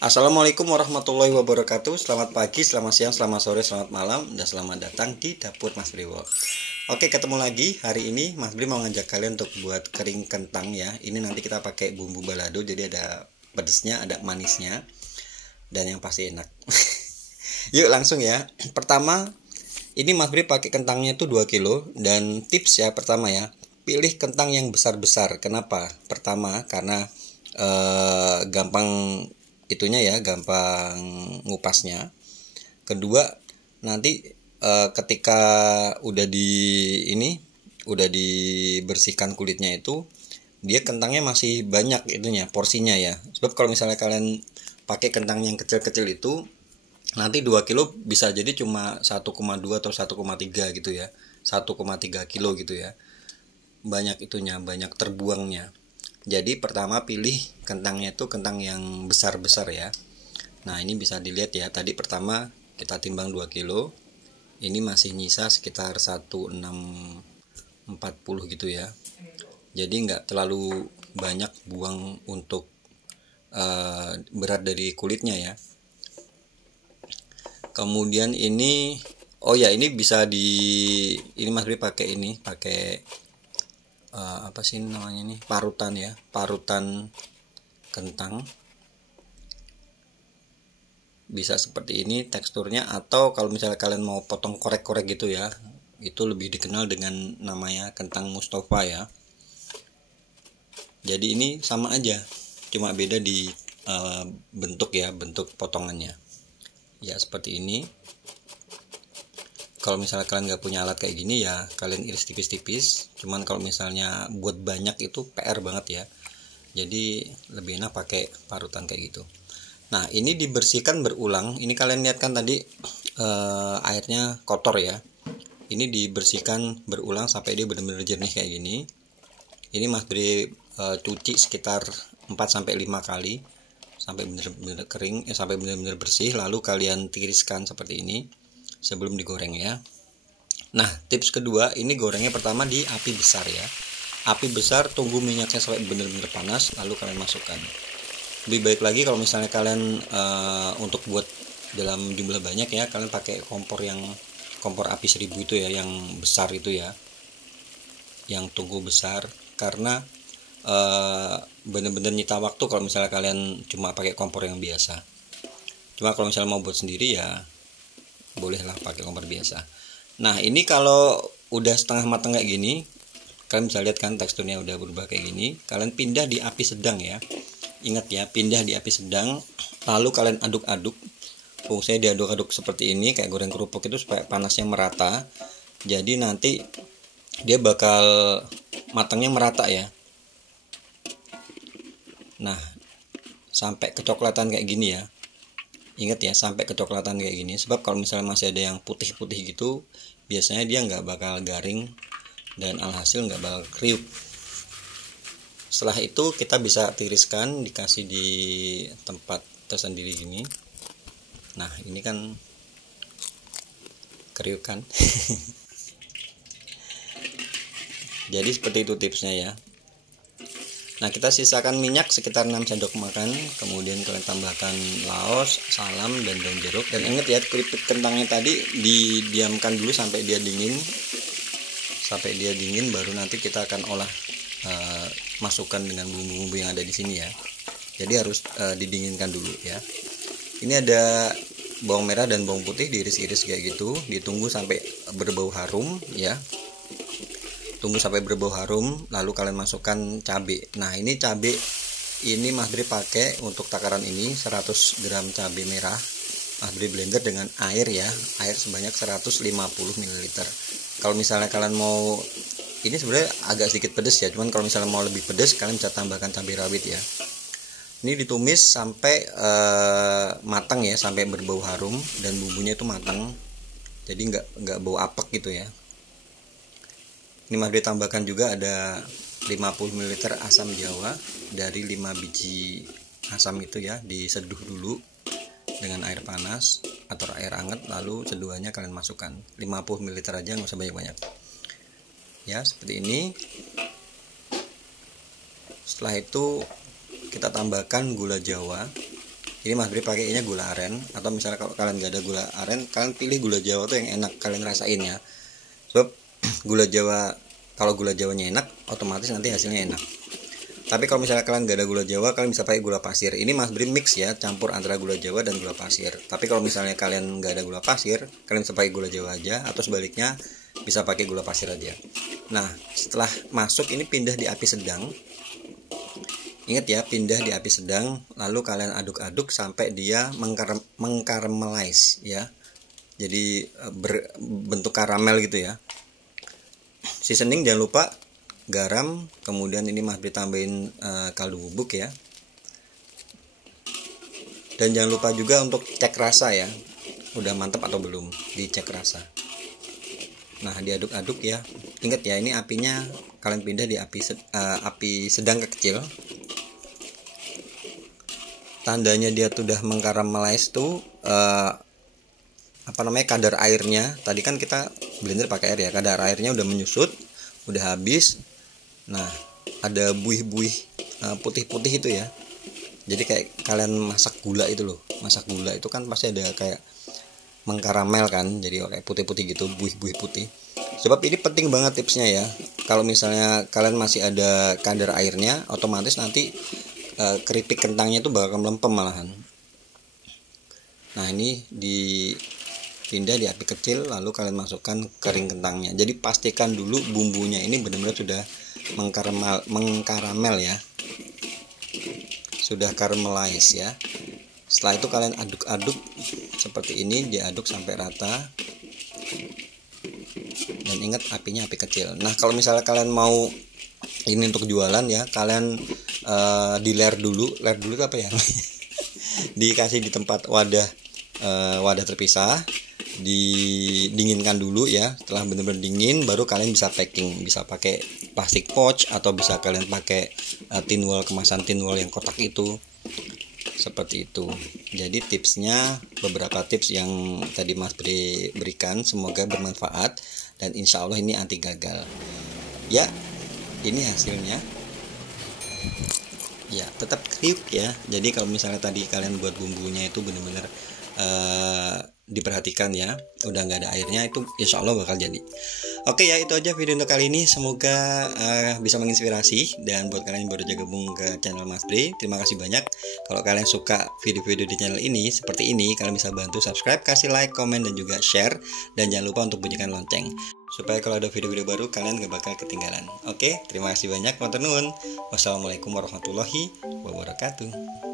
Assalamualaikum warahmatullahi wabarakatuh. Selamat pagi, selamat siang, selamat sore, selamat malam, dan selamat datang di dapur Mas Briwo. Oke, ketemu lagi. Hari ini Mas Bri mau ngajak kalian untuk buat kering kentang ya. Ini nanti kita pakai bumbu balado, jadi ada pedesnya, ada manisnya, dan yang pasti enak. Yuk langsung ya. Pertama, ini Mas Bri pakai kentangnya itu 2 kilo. Dan tips ya, pertama ya, pilih kentang yang besar-besar. Kenapa? Pertama, karena gampang itunya ya, gampang ngupasnya. Kedua, nanti ketika udah dibersihkan kulitnya itu, dia kentangnya masih banyak itunya, porsinya ya. Sebab kalau misalnya kalian pakai kentang yang kecil-kecil itu, nanti 2 kilo bisa jadi cuma 1,2 atau 1,3 gitu ya. 1,3 kilo gitu ya. Banyak itunya, banyak terbuangnya. Jadi pertama pilih kentangnya itu kentang yang besar-besar ya. Nah ini bisa dilihat ya, tadi pertama kita timbang 2 kilo. Ini masih nyisa sekitar 1640 gitu ya. Jadi nggak terlalu banyak buang untuk berat dari kulitnya ya. Kemudian ini, oh ya ini bisa ini Mas Bri pakai apa sih namanya nih, parutan ya, parutan kentang. Bisa seperti ini teksturnya, atau kalau misalnya kalian mau potong korek-korek gitu ya, itu lebih dikenal dengan namanya kentang Mustafa ya. Jadi ini sama aja, cuma beda di bentuk ya, bentuk potongannya ya, seperti ini. Kalau misalnya kalian nggak punya alat kayak gini ya, kalian iris tipis-tipis. Cuman kalau misalnya buat banyak itu PR banget ya, jadi lebih enak pakai parutan kayak gitu. Nah ini dibersihkan berulang. Ini kalian lihat kan tadi airnya kotor ya. Ini dibersihkan berulang sampai dia benar-benar jernih kayak gini. Ini Mas Bri cuci sekitar 4-5 kali sampai benar-benar kering, sampai benar-benar bersih. Lalu kalian tiriskan seperti ini sebelum digoreng ya. Nah tips kedua, ini gorengnya pertama di api besar ya. Api besar, tunggu minyaknya sampai benar-benar panas, lalu kalian masukkan. Lebih baik lagi kalau misalnya kalian untuk buat dalam jumlah banyak ya, kalian pakai kompor api 1000 itu ya, yang besar itu ya, yang tungku besar. Karena bener-bener nyita waktu kalau misalnya kalian cuma pakai kompor yang biasa. Cuma kalau misalnya mau buat sendiri ya bolehlah pakai kompor biasa. Nah ini kalau udah setengah matang kayak gini, kalian bisa lihat kan teksturnya udah berubah kayak gini. Kalian pindah di api sedang ya. Ingat ya, pindah di api sedang, lalu kalian aduk-aduk. Fungsinya diaduk-aduk seperti ini, kayak goreng kerupuk itu, supaya panasnya merata. Jadi nanti dia bakal matangnya merata ya. Nah, sampai kecoklatan kayak gini ya. Ingat ya, sampai kecoklatan kayak gini. Sebab kalau misalnya masih ada yang putih-putih gitu, biasanya dia nggak bakal garing dan alhasil nggak bakal kriuk. Setelah itu kita bisa tiriskan, dikasih di tempat tersendiri gini. Nah ini kan kriuk kan. Jadi seperti itu tipsnya ya. Nah kita sisakan minyak sekitar 6 sendok makan. Kemudian kalian tambahkan laos, salam, dan daun jeruk. Dan ingat ya, keripik kentangnya tadi didiamkan dulu sampai dia dingin. Sampai dia dingin baru nanti kita akan olah, masukkan dengan bumbu-bumbu yang ada di sini ya. Jadi harus didinginkan dulu ya. Ini ada bawang merah dan bawang putih diiris-iris kayak gitu. Ditunggu sampai berbau harum ya. Tunggu sampai berbau harum, lalu kalian masukkan cabai. Nah ini cabai ini Mas Bri pakai untuk takaran ini 100 gram cabai merah. Mas Bri blender dengan air ya, air sebanyak 150 ml. Kalau misalnya kalian mau, ini sebenarnya agak sedikit pedas ya, cuman kalau misalnya mau lebih pedas kalian bisa tambahkan cabai rawit ya. Ini ditumis sampai matang ya, sampai berbau harum dan bumbunya itu matang, jadi nggak bau apek gitu ya. Ini Mas Bri tambahkan juga ada 50 ml asam jawa dari 5 biji asam itu ya, diseduh dulu dengan air panas atau air hangat, lalu seduhannya kalian masukkan 50 ml aja, nggak usah banyak-banyak ya, seperti ini. Setelah itu kita tambahkan gula jawa Ini Mas Bri pakainya gula aren, atau misalnya kalau kalian nggak ada gula aren, kalian pilih gula Jawa tuh yang enak kalian rasain ya. Sebab gula Jawa, kalau gula Jawanya enak, otomatis nanti hasilnya enak. Tapi kalau misalnya kalian nggak ada gula Jawa, kalian bisa pakai gula pasir. Ini Mas Bri mix ya, campur antara gula Jawa dan gula pasir. Tapi kalau misalnya kalian nggak ada gula pasir, kalian bisa pakai gula Jawa aja, atau sebaliknya bisa pakai gula pasir aja. Nah, setelah masuk ini pindah di api sedang. Ingat ya, pindah di api sedang, lalu kalian aduk-aduk sampai dia mengkaramelize ya. Jadi berbentuk karamel gitu ya. Seasoning jangan lupa garam, kemudian ini Mas Bri tambahin kaldu bubuk ya. Dan jangan lupa juga untuk cek rasa ya. Udah mantap atau belum, dicek rasa. Nah, diaduk-aduk ya. Ingat ya, ini apinya kalian pindah di api sedang ke kecil. Tandanya dia sudah mengkaramelize tuh kadar airnya. Tadi kan kita blender pakai air ya, kadar airnya udah menyusut, udah habis. Nah, ada buih-buih putih-putih itu ya. Jadi kayak kalian masak gula itu loh. Masak gula itu kan pasti ada kayak mengkaramel kan, jadi kayak putih-putih gitu, buih-buih putih. Sebab ini penting banget tipsnya ya. Kalau misalnya kalian masih ada kadar airnya, otomatis nanti keripik kentangnya itu bakal melempem malahan. Nah, ini dipindah di api kecil, lalu kalian masukkan kering kentangnya. Jadi pastikan dulu bumbunya ini benar-benar sudah mengkaramel ya, sudah caramelize ya. Setelah itu kalian aduk-aduk seperti ini, diaduk sampai rata. Dan ingat apinya api kecil. Nah, kalau misalnya kalian mau ini untuk jualan ya, kalian di layer dulu itu apa ya? Dikasih di tempat wadah terpisah, didinginkan dulu ya. Setelah benar-benar dingin baru kalian bisa packing, bisa pakai plastik pouch atau bisa kalian pakai tin wall, kemasan tin wall yang kotak itu. Seperti itu. Jadi tipsnya, beberapa tips yang tadi Mas Bri berikan semoga bermanfaat dan insya Allah ini anti gagal. Ya, ini hasilnya. Ya, tetap kriuk ya. Jadi kalau misalnya tadi kalian buat bumbunya itu benar-benar diperhatikan ya, udah nggak ada airnya, itu insya Allah bakal jadi. Oke ya, itu aja video untuk kali ini. Semoga bisa menginspirasi. Dan buat kalian yang baru aja gabung ke channel Mas Bri, terima kasih banyak. Kalau kalian suka video-video di channel ini seperti ini, kalian bisa bantu subscribe, kasih like, komen, dan juga share. Dan jangan lupa untuk bunyikan lonceng, supaya kalau ada video-video baru kalian gak bakal ketinggalan. Oke, terima kasih banyak. Matur nuwun. Wassalamualaikum warahmatullahi wabarakatuh.